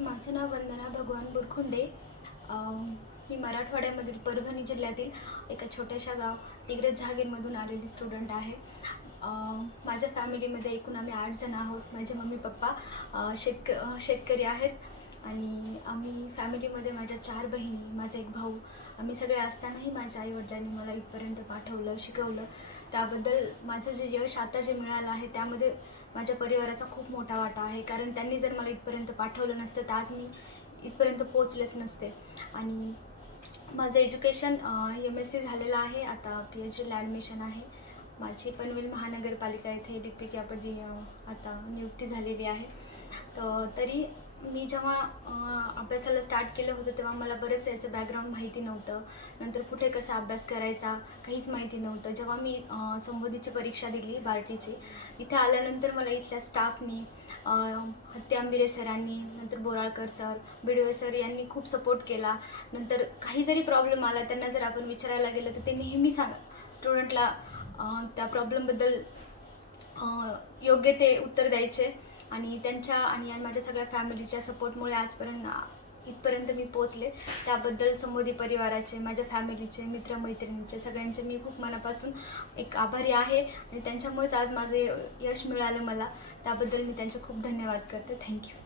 माझं नाव वंदना भगवान बुरखुंडे. मी मराठवाड्यामधील परभणी जिल्ह्यातील एका छोट्याशा गाव डिग्रज जहागीरमधून आलेली स्टुडंट आहे. माझ्या फॅमिलीमध्ये एकूण आम्ही आठ जण आहोत. माझे मम्मी पप्पा शेतक शेतकरी आहेत. आणि आम्ही फॅमिलीमध्ये माझ्या चार बहिणी माझा एक भाऊ. आम्ही सगळे असतानाही माझ्या आईवडिलांनी मला इथपर्यंत पाठवलं शिकवलं. त्याबद्दल माझं जे यश आता जे मिळालं आहे त्यामध्ये माझ्या परिवाराचा खूप मोठा वाटा आहे. कारण त्यांनी जर मला इथपर्यंत पाठवलं नसतं तर आज मी इथपर्यंत पोचलेच नसते. आणि माझं एज्युकेशन एम एस सी झालेलं आहे. आता पी एच डीला ॲडमिशन आहे. माझी पनवेल महानगरपालिका येथे लिपिकापदी अ, आता नियुक्ती झालेली आहे. तर तरी मी जेव्हा अभ्यासाला स्टार्ट केलं होतं तेव्हा मला बरंच याचं बॅकग्राऊंड माहिती नव्हतं. नंतर कुठे कसा अभ्यास करायचा काहीच माहिती नव्हतं. जेव्हा मी संबोधीची परीक्षा दिली बार्टीची इथे आल्यानंतर मला इथल्या स्टाफनी हत्ती आंबिरे सरांनी नंतर बोराळकर सर बिडवे सर यांनी खूप सपोर्ट केला. नंतर काही जरी प्रॉब्लेम आला त्यांना जर आपण विचारायला गेलं तर ते नेहमी सांग स्टुडंटला त्या प्रॉब्लेमबद्दल योग्य ते उत्तर द्यायचे. आणि त्यांच्या आणि माझ्या सगळ्या फॅमिलीच्या सपोर्टमुळे आजपर्यंत इथपर्यंत मी पोचले त्याबद्दल संबोधी परिवाराचे माझ्या फॅमिलीचे मित्रमैत्रिणींचे सगळ्यांचे मी खूप मनापासून एक आभारी आहे आणि त्यांच्यामुळेच आज माझं यश मिळालं मला. त्याबद्दल मी त्यांचे खूप धन्यवाद करते. थँक्यू.